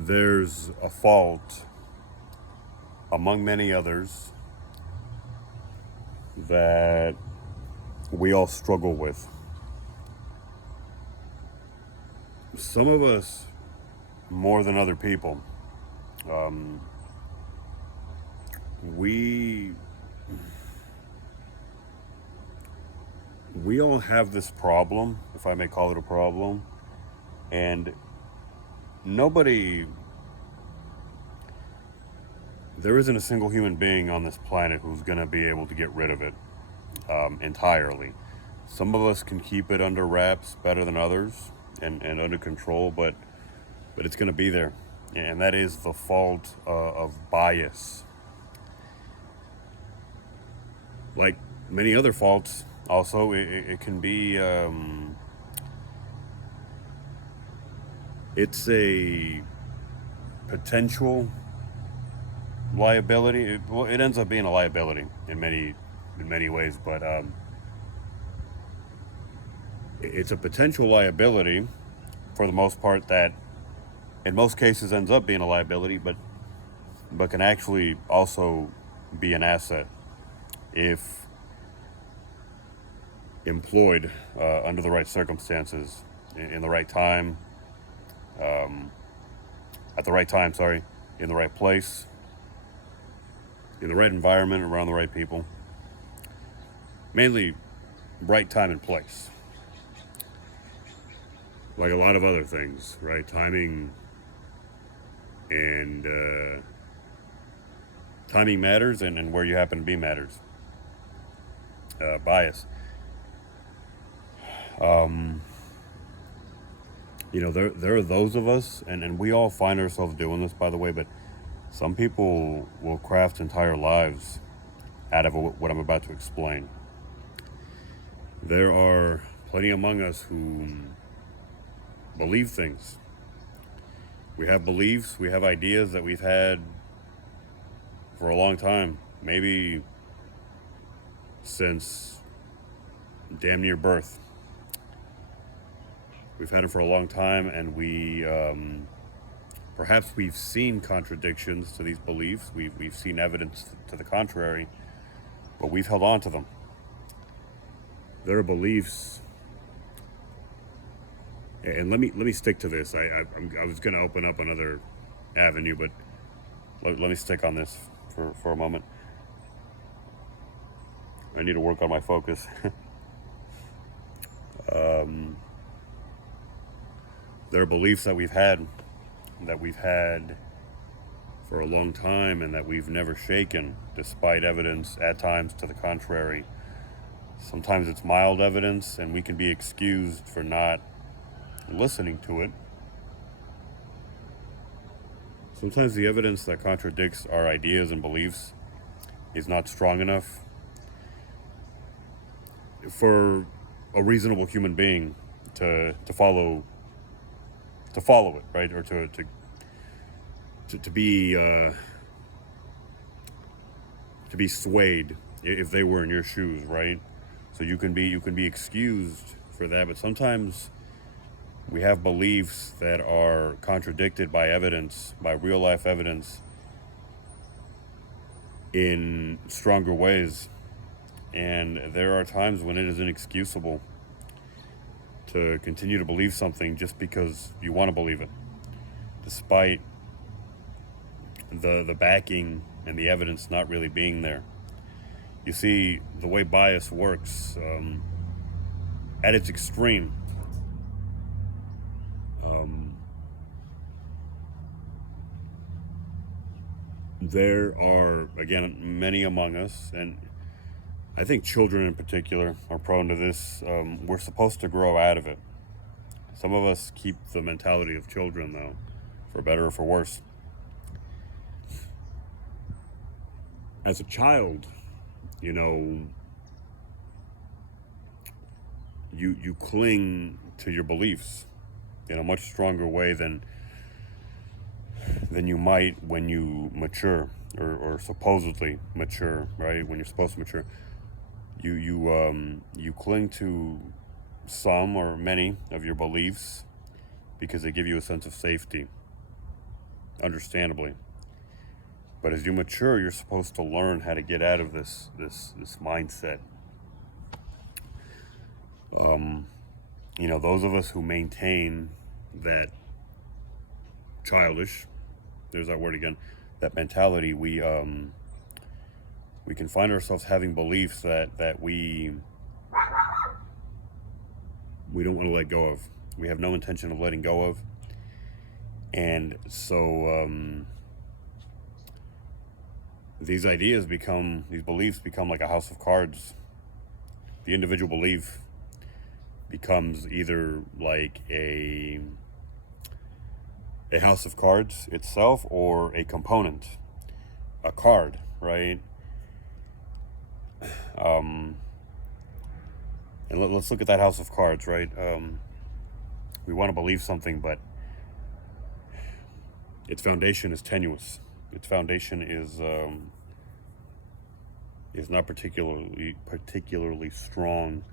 There's a fault among many others that we all struggle with. Some of us more than other people. Um, we we all have this problem, if I may call it a problem, and nobody there isn't a single human being on this planet who's going to be able to get rid of it entirely. Some of us can keep it under wraps better than others and under control, but it's going to be there, and that is the fault of bias. Like many other faults, also it can be it's a potential liability. It ends up being a liability in many ways, but it's a potential liability for the most part that in most cases ends up being a liability, but can actually also be an asset if employed under the right circumstances, in the right time, at the right time, sorry, in the right place, in the right environment, around the right people. Mainly right time and place. Like a lot of other things, right? Timing and timing matters, and where you happen to be matters. Bias. Um, there are those of us, and we all find ourselves doing this, by the way, but some people will craft entire lives out of what I'm about to explain. There are plenty among us who believe things. We have beliefs, we have ideas that we've had for a long time, maybe since damn near birth. We've had it for a long time, and perhaps we've seen contradictions to these beliefs. We've seen evidence to the contrary, but we've held on to them. There are beliefs, and let me stick to this. I was going to open up another avenue, but let me stick on this for a moment. I need to work on my focus. There are beliefs that we've had for a long time, and that we've never shaken, despite evidence at times to the contrary. Sometimes it's mild evidence, and we can be excused for not listening to it. Sometimes the evidence that contradicts our ideas and beliefs is not strong enough for a reasonable human being to follow it, right? Or to be swayed if they were in your shoes, right? So you can be excused for that, but sometimes we have beliefs that are contradicted by evidence, by real life evidence, in stronger ways, and there are times when it is inexcusable to continue to believe something just because you want to believe it, despite the backing and the evidence not really being there. You see, the way bias works, at its extreme, there are, again, many among us, and I think children in particular are prone to this. We're supposed to grow out of it. Some of us keep the mentality of children, though, for better or for worse. As a child, you know, you cling to your beliefs in a much stronger way than you might when you mature, or supposedly mature, right? When you're supposed to mature, you cling to some or many of your beliefs because they give you a sense of safety. understandably. But as you mature, you're supposed to learn how to get out of this mindset. Those of us who maintain that childish, there's that word again, that mentality, we can find ourselves having beliefs that we don't want to let go of. We have no intention of letting go of. And so these beliefs become like a house of cards. The individual belief becomes either like a house of cards itself or a component, a card, right? And let's look at that house of cards, right? We want to believe something, but its foundation is tenuous. Its foundation is not particularly strong.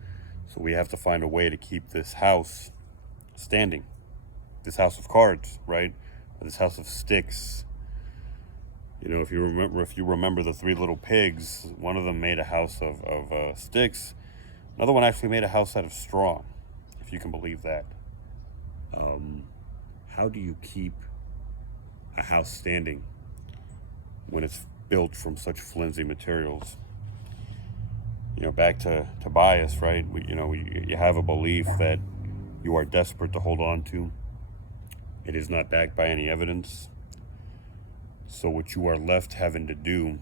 So we have to find a way to keep this house standing. This house of cards, right? Or this house of sticks. If you remember the Three Little Pigs, one of them made a house of sticks. Another one actually made a house out of straw, if you can believe that. How do you keep a house standing when it's built from such flimsy materials? Back to bias, right? You have a belief that you are desperate to hold on to. It is not backed by any evidence. So what you are left having to do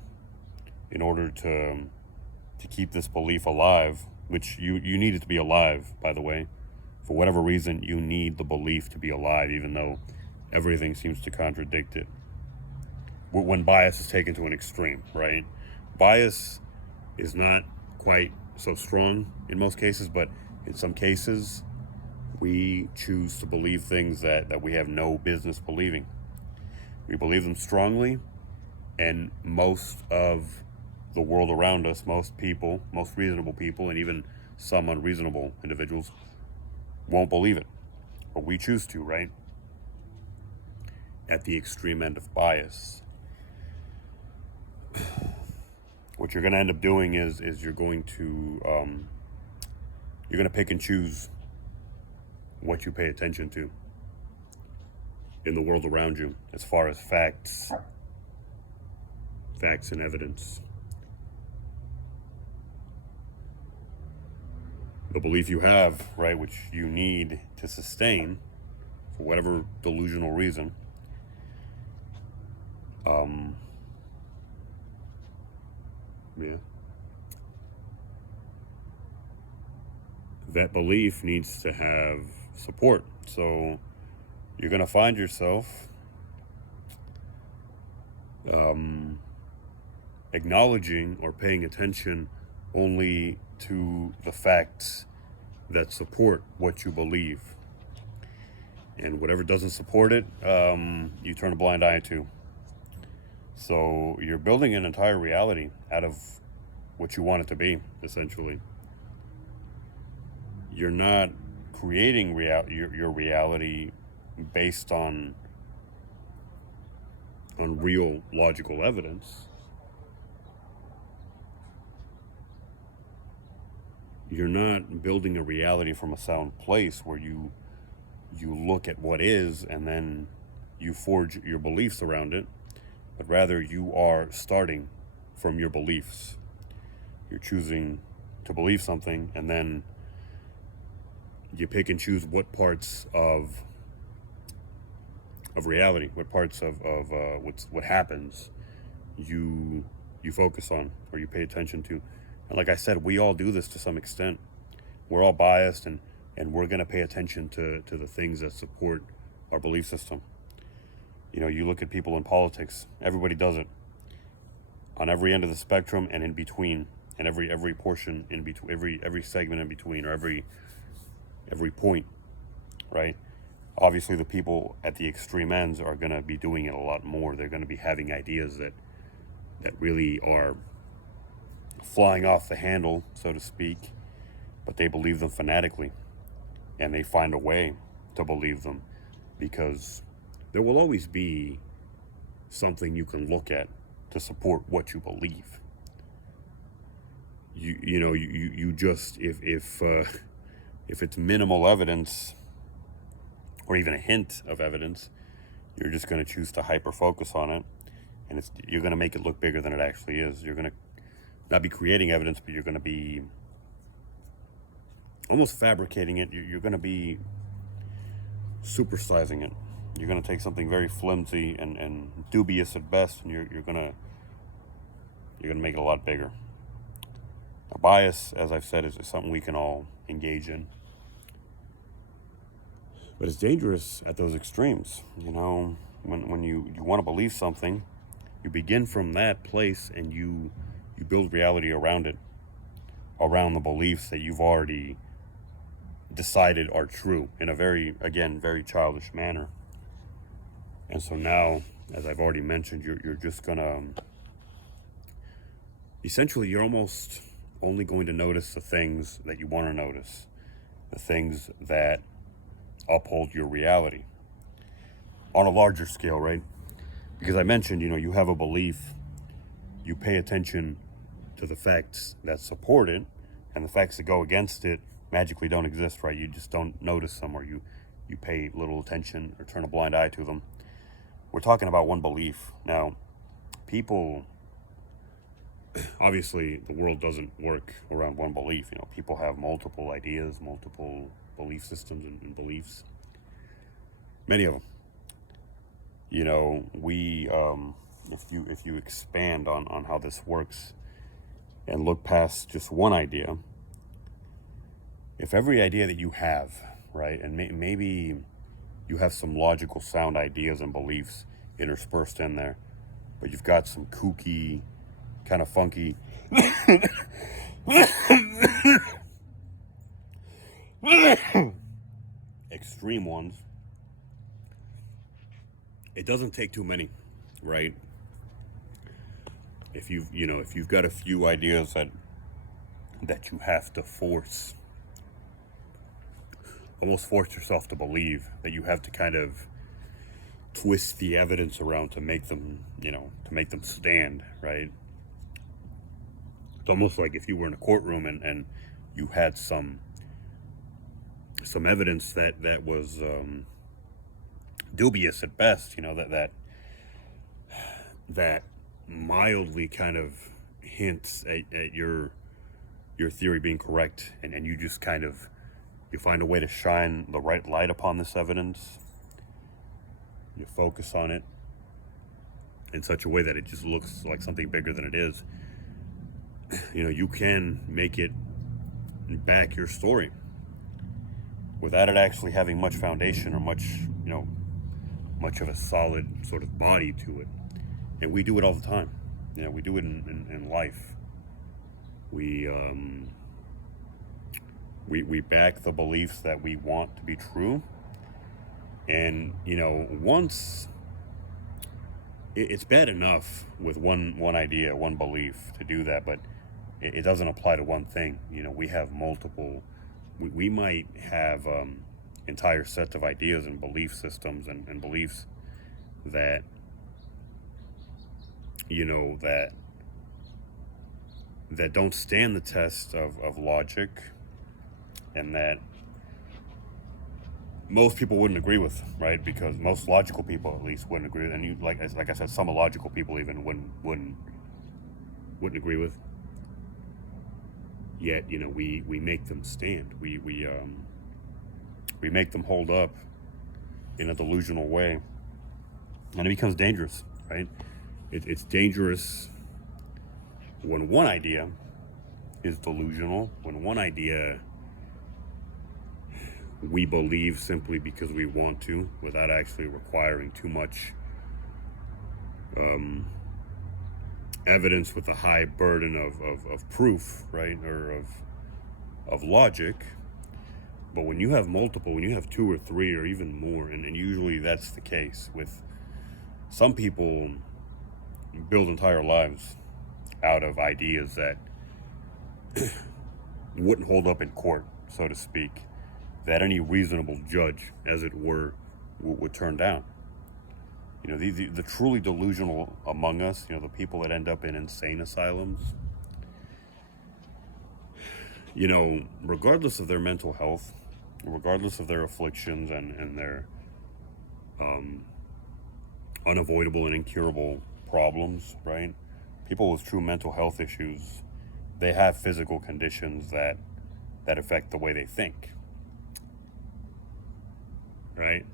in order to keep this belief alive, which you need it to be alive, by the way. For whatever reason, you need the belief to be alive, even though everything seems to contradict it. When bias is taken to an extreme, right? Bias is not quite so strong in most cases, but in some cases, we choose to believe things that we have no business believing. We believe them strongly, and most of the world around us, most people, most reasonable people, and even some unreasonable individuals won't believe it. But we choose to, right? At the extreme end of bias. What you're going to end up doing is you're going to pick and choose what you pay attention to in the world around you, as far as facts and evidence. The belief you have, right, which you need to sustain for whatever delusional reason, that belief needs to have support. So you're going to find yourself acknowledging or paying attention only to the facts that support what you believe. And whatever doesn't support it, you turn a blind eye to. So you're building an entire reality out of what you want it to be, essentially. You're not creating your reality based on real logical evidence. You're not building a reality from a sound place where you look at what is and then you forge your beliefs around it, but rather you are starting from your beliefs. You're choosing to believe something, and then you pick and choose what parts of reality, what parts of what happens you focus on or you pay attention to. And like I said, we all do this to some extent. We're all biased, and we're going to pay attention to the things that support our belief system. You look at people in politics, everybody does it. On every end of the spectrum and in between, and every portion in between, every segment in between, or every point, right? Obviously, the people at the extreme ends are going to be doing it a lot more. They're going to be having ideas that really are flying off the handle, so to speak, but they believe them fanatically, and they find a way to believe them, because there will always be something you can look at to support what you believe. You just, if it's minimal evidence or even a hint of evidence, you're just going to choose to hyper focus on it, and you're going to make it look bigger than it actually is. You're going to not be creating evidence, but you're going to be almost fabricating it. You're going to be supersizing it. You're going to take something very flimsy and dubious at best, and you're going to make it a lot bigger. Now, bias, as I've said, is something we can all engage in. But it's dangerous at those extremes. When you want to believe something, you begin from that place and you build reality around it, around the beliefs that you've already decided are true in a very childish manner. And so now, as I've already mentioned, you're just gonna, essentially, you're almost only going to notice the things that you want to notice, the things that uphold your reality on a larger scale, right? Because I mentioned, you have a belief, you pay attention to the facts that support it, and the facts that go against it magically don't exist, right? You just don't notice them, or you pay little attention or turn a blind eye to them. We're talking about one belief. Now, people, obviously, the world doesn't work around one belief. People have multiple ideas, multiple belief systems and beliefs. Many of them. If you expand on how this works and look past just one idea, if every idea that you have, right, and maybe you have some logical, sound ideas and beliefs interspersed in there, but you've got some kooky, kind of funky extreme ones, it doesn't take too many, right? If you've got a few ideas that you have to almost force yourself to believe, that you have to kind of twist the evidence around to make them stand, right? It's almost like if you were in a courtroom and you had some evidence that was dubious at best, that mildly kind of hints at your theory being correct, and you just kind of, you find a way to shine the right light upon this evidence. You focus on it in such a way that it just looks like something bigger than it is. You can make it back your story without it actually having much foundation or much of a solid sort of body to it. And we do it all the time. We do it in life. We back the beliefs that we want to be true. And, once it's bad enough with one idea, one belief to do that, but it doesn't apply to one thing. We have multiple, we might have entire sets of ideas and belief systems and beliefs that, that don't stand the test of logic, and that most people wouldn't agree with, right? Because most logical people, at least, wouldn't agree with. And like I said, some illogical people even wouldn't agree with. Yet, we make them stand. We make them hold up in a delusional way, and it becomes dangerous, right? It's dangerous when one idea is delusional, when one idea we believe simply because we want to, without actually requiring too much evidence with a high burden of proof, right, or of logic. But when you have multiple, when you have two or three or even more, and usually that's the case with some people, build entire lives out of ideas that wouldn't hold up in court, so to speak, that any reasonable judge, as it were, would turn down. The truly delusional among us, the people that end up in insane asylums, regardless of their mental health, regardless of their afflictions and their unavoidable and incurable problems, right? People with true mental health issues, they have physical conditions that affect the way they think, right?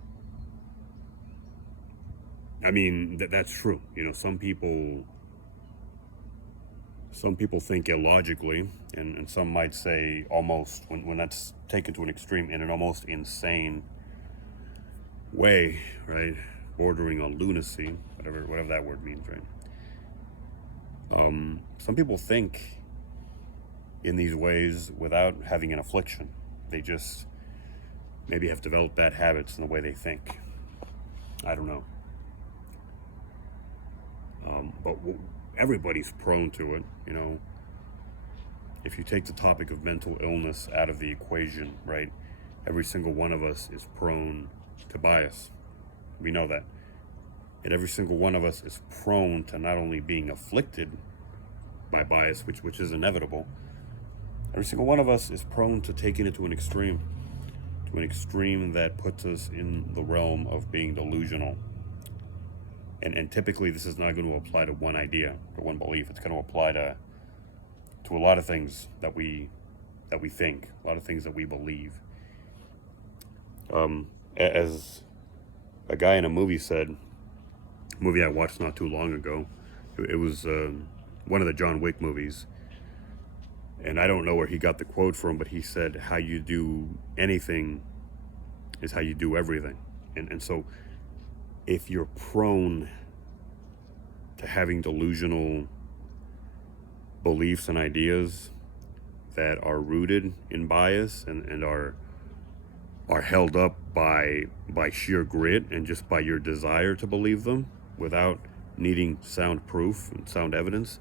I mean, that's true. Some people think illogically, and some might say almost, when that's taken to an extreme, in an almost insane way, right? Bordering on lunacy, whatever that word means, right? Some people think in these ways without having an affliction. They just maybe have developed bad habits in the way they think. I don't know. But everybody's prone to it, If you take the topic of mental illness out of the equation, right, every single one of us is prone to bias. We know that. And every single one of us is prone to not only being afflicted by bias, which is inevitable, every single one of us is prone to taking it to an extreme that puts us in the realm of being delusional. And typically this is not going to apply to one idea or one belief. It's going to apply to a lot of things that we think, a lot of things that we believe. As a guy in a movie said, a movie I watched not too long ago, it was one of the John Wick movies, and I don't know where he got the quote from, but he said, how you do anything is how you do everything. And so if you're prone to having delusional beliefs and ideas that are rooted in bias and are held up by sheer grit and just by your desire to believe them without needing sound proof and sound evidence,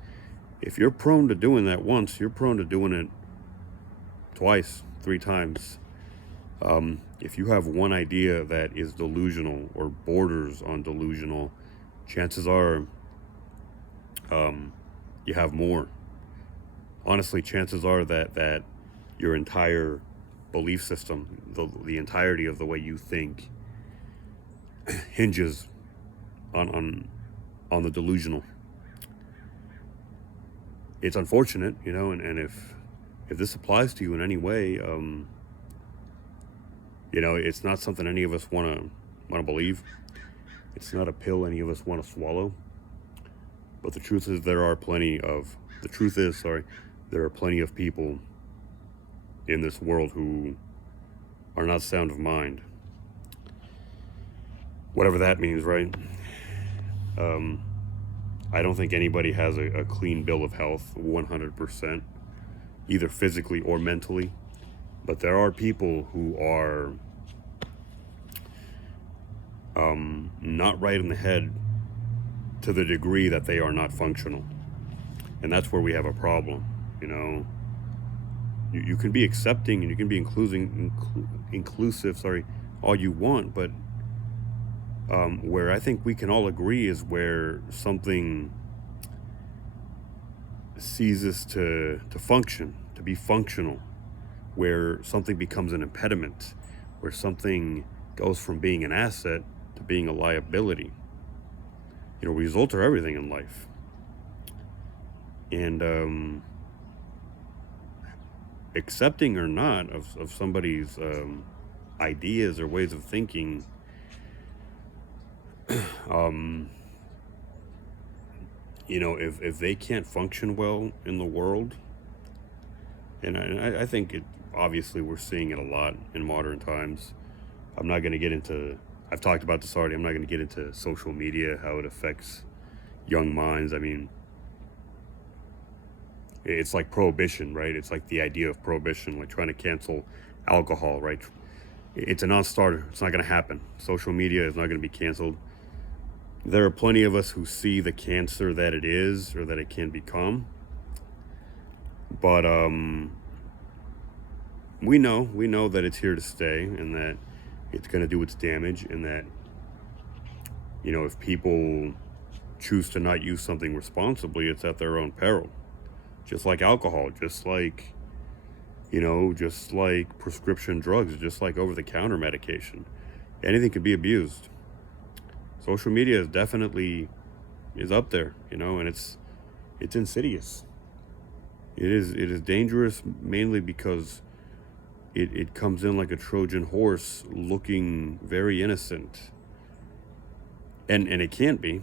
if you're prone to doing that once, you're prone to doing it twice, 3 times. If you have one idea that is delusional or borders on delusional, chances are you have more. Honestly, chances are that your entire belief system, the entirety of the way you think, hinges on the delusional. It's unfortunate, and if this applies to you in any way, it's not something any of us want to believe. It's not a pill any of us want to swallow. But the truth is, there are plenty of people in this world who are not sound of mind. Whatever that means, right? I don't think anybody has a clean bill of health 100%, either physically or mentally. But there are people who are not right in the head to the degree that they are not functional. And that's where we have a problem, You can be accepting and you can be inclusive, all you want, but where I think we can all agree is where something ceases to function, to be functional, where something becomes an impediment, where something goes from being an asset to being a liability. Results are everything in life. And accepting or not of somebody's ideas or ways of thinking, if they can't function well in the world, and I think obviously we're seeing it a lot in modern times. I'm not going to get into, I've talked about this already, I'm not going to get into social media, how it affects young minds. I mean, it's like prohibition, right? It's like the idea of prohibition, like trying to cancel alcohol, right? It's a non-starter. It's not going to happen. Social media is not going to be canceled. There are plenty of us who see the cancer that it is or that it can become. But we know that it's here to stay and that it's going to do its damage, and that If people choose to not use something responsibly, it's at their own peril. Just like alcohol, just like prescription drugs, just like over-the-counter medication. Anything could be abused. Social media is up there, and it's insidious. It is dangerous, mainly because it comes in like a Trojan horse, looking very innocent. And it can't be.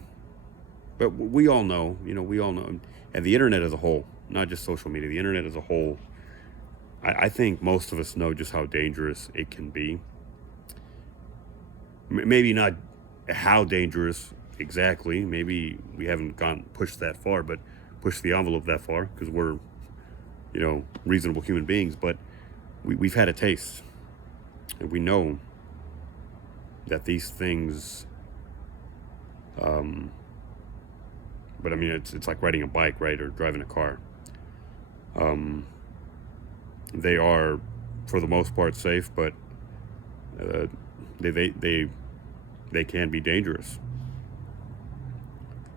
But we all know, and the internet as a whole, not just social media, the internet as a whole, I think most of us know just how dangerous it can be. Maybe not how dangerous exactly. Maybe we haven't pushed that far, but pushed the envelope that far, because we're, reasonable human beings. But we've had a taste, and we know that these things. But I mean, it's like riding a bike, right, or driving a car. They are, for the most part, safe, but they can be dangerous.